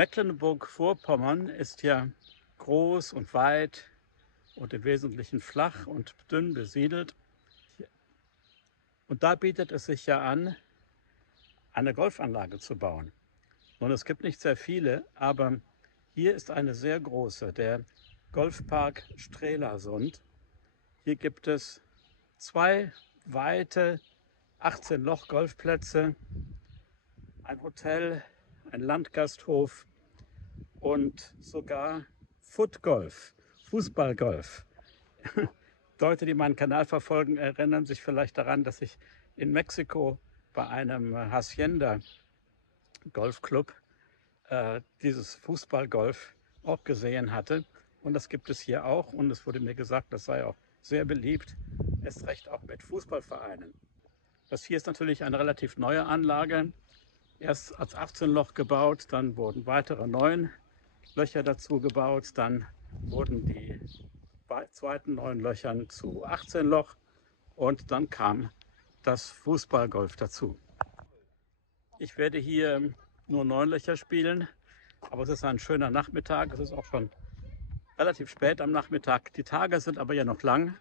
Mecklenburg-Vorpommern ist ja groß und weit und im Wesentlichen flach und dünn besiedelt. Und da bietet es sich ja an, eine Golfanlage zu bauen. Und es gibt nicht sehr viele, aber hier ist eine sehr große, der Golfpark Strelasund. Hier gibt es 2 weite 18-Loch-Golfplätze, ein Hotel, ein Landgasthof und sogar Footgolf, Fußballgolf. Leute, die meinen Kanal verfolgen, erinnern sich vielleicht daran, dass ich in Mexiko bei einem Hacienda Golfclub dieses Fußballgolf auch gesehen hatte. Und das gibt es hier auch. Und es wurde mir gesagt, das sei auch sehr beliebt, erst recht auch mit Fußballvereinen. Das hier ist natürlich eine relativ neue Anlage. Erst als 18-Loch gebaut, dann wurden weitere 9 Löcher dazu gebaut, dann wurden die zweiten 9 Löchern zu 18 Loch und dann kam das Fußballgolf dazu. Ich werde hier nur 9 Löcher spielen, aber es ist ein schöner Nachmittag. Es ist auch schon relativ spät am Nachmittag. Die Tage sind aber ja noch lang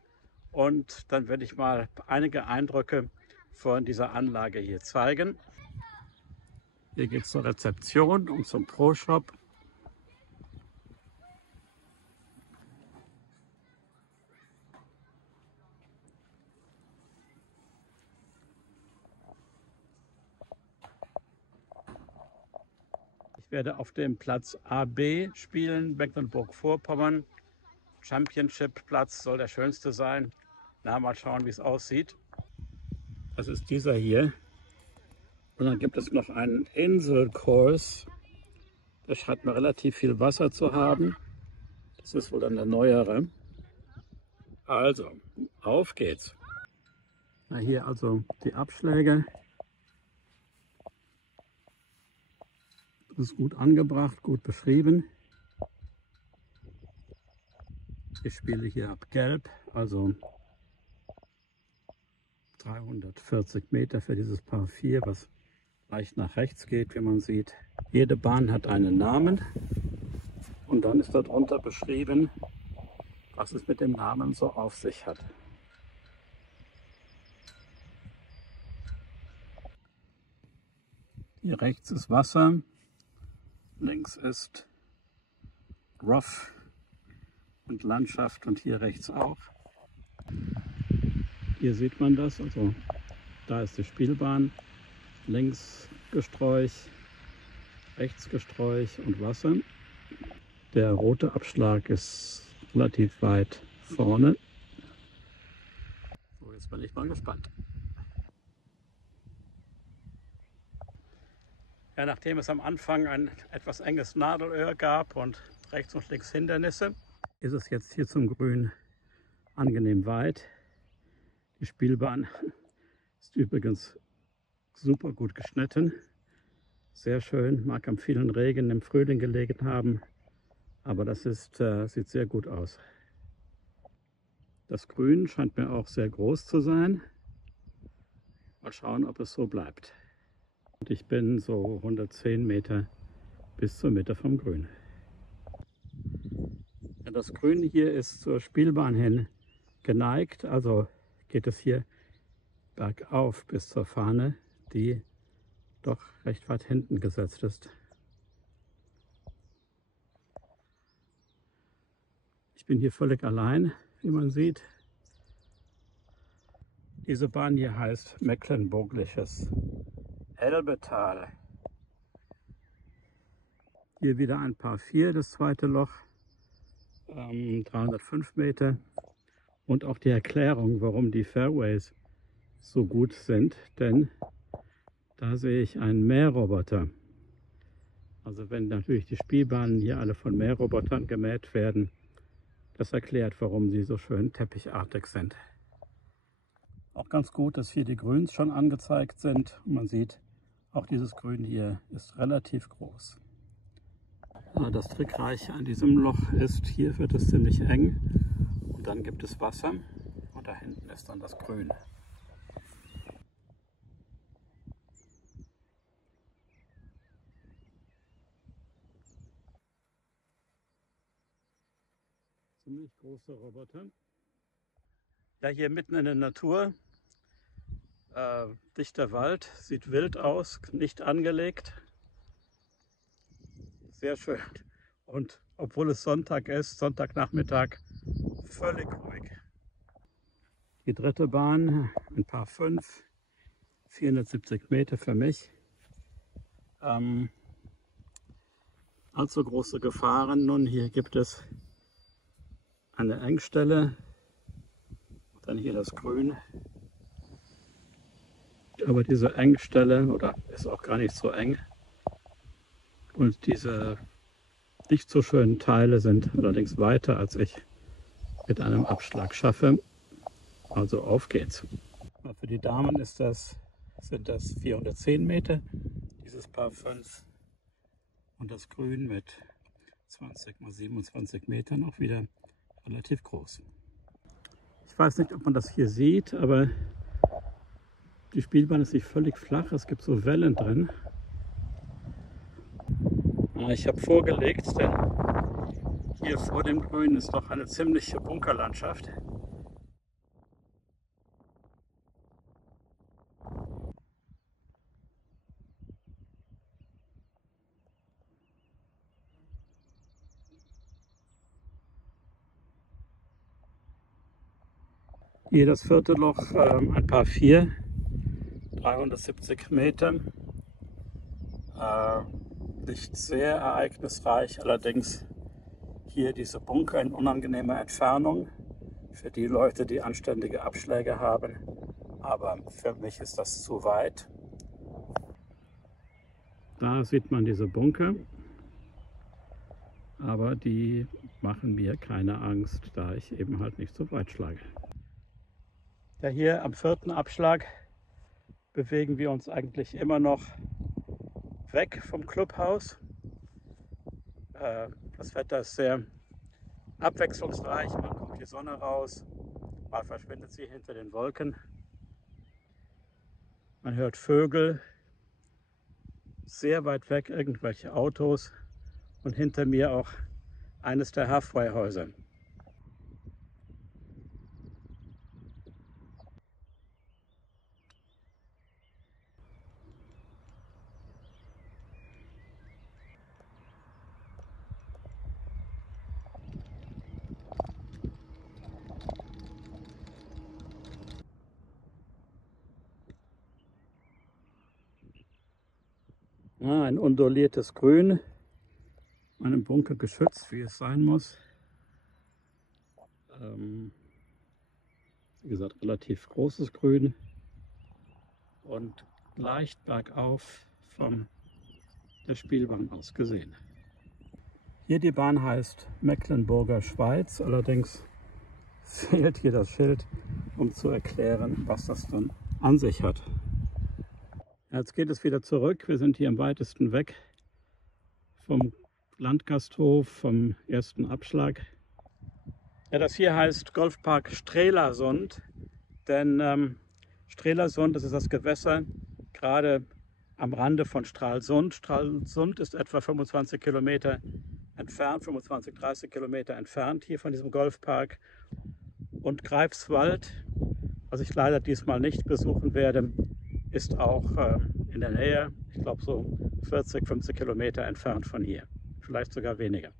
und dann werde ich mal einige Eindrücke von dieser Anlage hier zeigen. Hier geht es zur Rezeption und zum Pro-Shop. Ich werde auf dem Platz AB spielen, Mecklenburg-Vorpommern. Championship-Platz soll der schönste sein. Na, mal schauen, wie es aussieht. Das ist dieser hier. Und dann gibt es noch einen Inselkurs. Der scheint mir relativ viel Wasser zu haben. Das ist wohl dann der neuere. Also, auf geht's. Na, hier also die Abschläge. Das ist gut angebracht, gut beschrieben. Ich spiele hier ab Gelb, also 340 Meter für dieses Par 4, was leicht nach rechts geht, wie man sieht. Jede Bahn hat einen Namen und dann ist darunter beschrieben, was es mit dem Namen so auf sich hat. Hier rechts ist Wasser, links ist Rough und Landschaft und hier rechts auch. Hier sieht man das, also da ist die Spielbahn, links Gesträuch, rechts Gesträuch und Wasser. Der rote Abschlag ist relativ weit vorne. So, jetzt bin ich mal gespannt. Ja, nachdem es am Anfang ein etwas enges Nadelöhr gab und rechts und links Hindernisse, ist es jetzt hier zum Grün angenehm weit. Die Spielbahn ist übrigens super gut geschnitten. Sehr schön, mag am vielen Regen im Frühling gelegen haben, aber das ist, sieht sehr gut aus. Das Grün scheint mir auch sehr groß zu sein. Mal schauen, ob es so bleibt. Und ich bin so 110 Meter bis zur Mitte vom Grün. Ja, das Grün hier ist zur Spielbahn hin geneigt, also geht es hier bergauf bis zur Fahne, die doch recht weit hinten gesetzt ist. Ich bin hier völlig allein, wie man sieht. Diese Bahn hier heißt Mecklenburgisches Elbetal. Hier wieder ein Par 4, das zweite Loch, 305 Meter. Und auch die Erklärung, warum die Fairways so gut sind, denn da sehe ich einen Mähroboter. Also wenn natürlich die Spielbahnen hier alle von Mährobotern gemäht werden, das erklärt, warum sie so schön teppichartig sind. Auch ganz gut, dass hier die Grüns schon angezeigt sind. Und man sieht, auch dieses Grün hier ist relativ groß. Das Trickreiche an diesem Loch ist, hier wird es ziemlich eng und dann gibt es Wasser und da hinten ist dann das Grün. ziemlich große Roboter. Ja, hier mitten in der Natur. Dichter Wald, sieht wild aus, nicht angelegt. Sehr schön. Und obwohl es Sonntag ist, Sonntagnachmittag, völlig ruhig. Die dritte Bahn, ein Par 5, 470 Meter für mich. Allzu große Gefahren. Nun, hier gibt es eine Engstelle, dann hier das Grün. Aber diese Engstelle, oder ist auch gar nicht so eng, und diese nicht so schönen Teile sind allerdings weiter, als ich mit einem Abschlag schaffe. Also auf geht's. Für die Damen sind das 410 Meter, dieses Par 5. Und das Grün mit 20 mal 27 Metern auch wieder relativ groß. Ich weiß nicht, ob man das hier sieht, aber die Spielbahn ist nicht völlig flach. Es gibt so Wellen drin. Ich habe vorgelegt, denn hier vor dem Grün ist doch eine ziemliche Bunkerlandschaft. Hier das vierte Loch, ein Par 4, 370 Meter. Nicht sehr ereignisreich, allerdings hier diese Bunker in unangenehmer Entfernung für die Leute, die anständige Abschläge haben. Aber für mich ist das zu weit. Da sieht man diese Bunker, aber die machen mir keine Angst, da ich eben halt nicht so weit schlage. Ja, hier am vierten Abschlag bewegen wir uns eigentlich immer noch weg vom Clubhaus. Das Wetter ist sehr abwechslungsreich, mal kommt die Sonne raus, mal verschwindet sie hinter den Wolken. Man hört Vögel, sehr weit weg irgendwelche Autos und hinter mir auch eines der Halfway-Häuser. Ja, ein unduliertes Grün, einem Bunker geschützt, wie es sein muss. Wie gesagt, relativ großes Grün und leicht bergauf von der Spielbahn aus gesehen. Hier die Bahn heißt Mecklenburger Schweiz, allerdings fehlt hier das Schild, um zu erklären, was das dann an sich hat. Jetzt geht es wieder zurück. Wir sind hier am weitesten weg vom Landgasthof, vom ersten Abschlag. Ja, das hier heißt Golfpark Strelasund, denn Strelasund, das ist das Gewässer gerade am Rande von Stralsund. Stralsund ist etwa 25 Kilometer entfernt, 25, 30 Kilometer entfernt hier von diesem Golfpark. Und Greifswald, was ich leider diesmal nicht besuchen werde, ist auch in der Nähe, ich glaube so 40, 50 Kilometer entfernt von hier, vielleicht sogar weniger.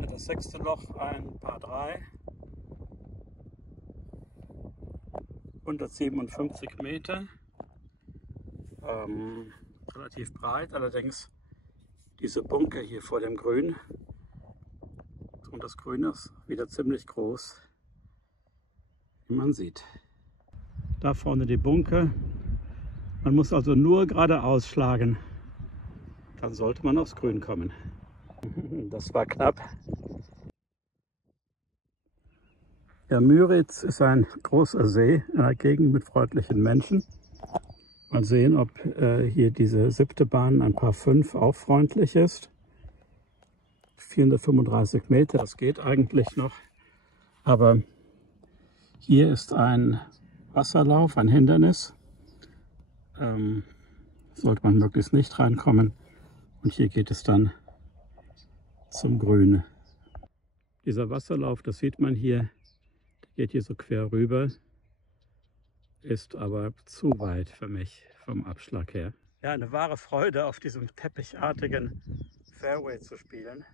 Das sechste Loch, ein Par 3, 157 Meter. Relativ breit, allerdings diese Bunker hier vor dem Grün. Und das Grün ist wieder ziemlich groß, wie man sieht. Da vorne die Bunker. Man muss also nur geradeaus schlagen. Dann sollte man aufs Grün kommen. Das war knapp. Ja, Müritz ist ein großer See in einer Gegend mit freundlichen Menschen. Mal sehen, ob hier diese siebte Bahn, ein Par 5, auch freundlich ist. 435 Meter, das geht eigentlich noch. Aber Hier ist ein Wasserlauf, ein Hindernis. Sollte man möglichst nicht reinkommen. Und hier geht es dann zum Grün. Dieser Wasserlauf, das sieht man hier, der geht hier so quer rüber, ist aber zu weit für mich vom Abschlag her. Ja, eine wahre Freude, auf diesem teppichartigen Fairway zu spielen.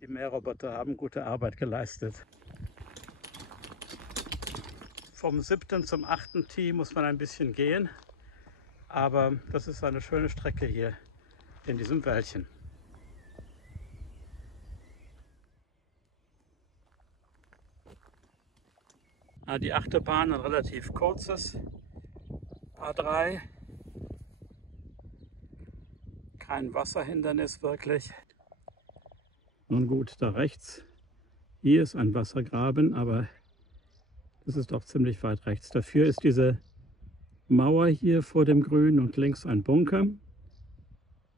Die Mähroboter haben gute Arbeit geleistet. Vom 7. zum 8. Tee muss man ein bisschen gehen, aber das ist eine schöne Strecke hier in diesem Wäldchen. Die 8. Bahn, ein relativ kurzes Par 3. Kein Wasserhindernis wirklich. Nun gut, da rechts, hier ist ein Wassergraben, aber das ist auch ziemlich weit rechts. Dafür ist diese Mauer hier vor dem Grün und links ein Bunker.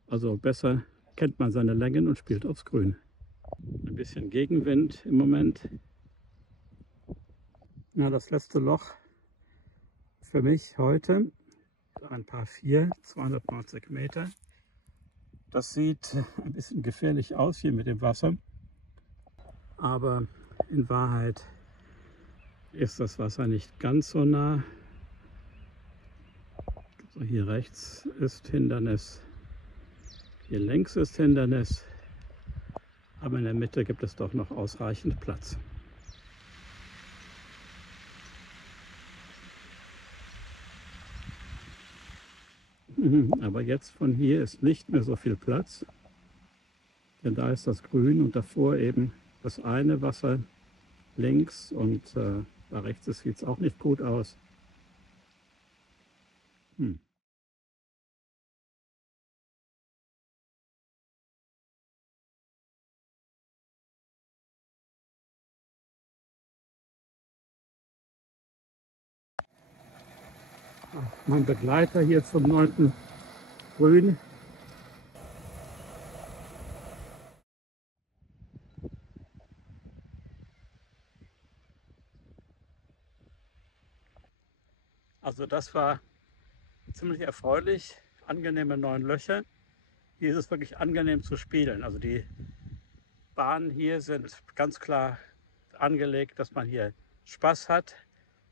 Also besser kennt man seine Längen und spielt aufs Grün. Ein bisschen Gegenwind im Moment. Ja, das letzte Loch für mich heute, ein Par 4, 290 Meter. Das sieht ein bisschen gefährlich aus hier mit dem Wasser, aber in Wahrheit ist das Wasser nicht ganz so nah. So, hier rechts ist Hindernis, hier links ist Hindernis, aber in der Mitte gibt es doch noch ausreichend Platz. Aber jetzt von hier ist nicht mehr so viel Platz, denn da ist das Grün und davor eben das eine Wasser links und da rechts sieht es auch nicht gut aus. Mein Begleiter hier zum 9. Grün. Also das war ziemlich erfreulich, angenehme 9 Löcher. Hier ist es wirklich angenehm zu spielen. Also die Bahnen hier sind ganz klar angelegt, dass man hier Spaß hat.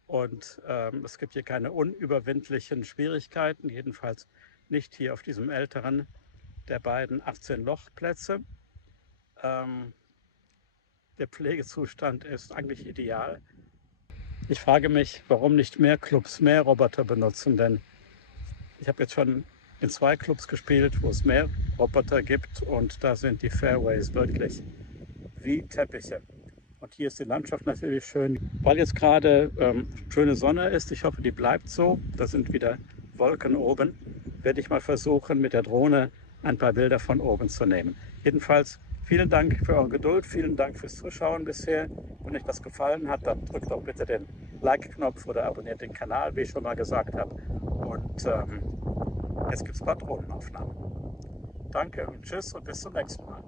Und es gibt hier keine unüberwindlichen Schwierigkeiten, jedenfalls nicht hier auf diesem älteren der beiden 18-Loch-Plätze. Der Pflegezustand ist eigentlich ideal. Ich frage mich, warum nicht mehr Clubs mehr Roboter benutzen, denn ich habe jetzt schon in 2 Clubs gespielt, wo es mehr Roboter gibt und da sind die Fairways wirklich wie Teppiche. Und hier ist die Landschaft natürlich schön, weil jetzt gerade schöne Sonne ist. Ich hoffe, die bleibt so. Da sind wieder Wolken oben. Werde ich mal versuchen, mit der Drohne ein paar Bilder von oben zu nehmen. Jedenfalls vielen Dank für eure Geduld, vielen Dank fürs Zuschauen bisher. Wenn euch das gefallen hat, dann drückt doch bitte den Like-Knopf oder abonniert den Kanal, wie ich schon mal gesagt habe. Und jetzt gibt es ein paar Drohnenaufnahmen. Danke und tschüss und bis zum nächsten Mal.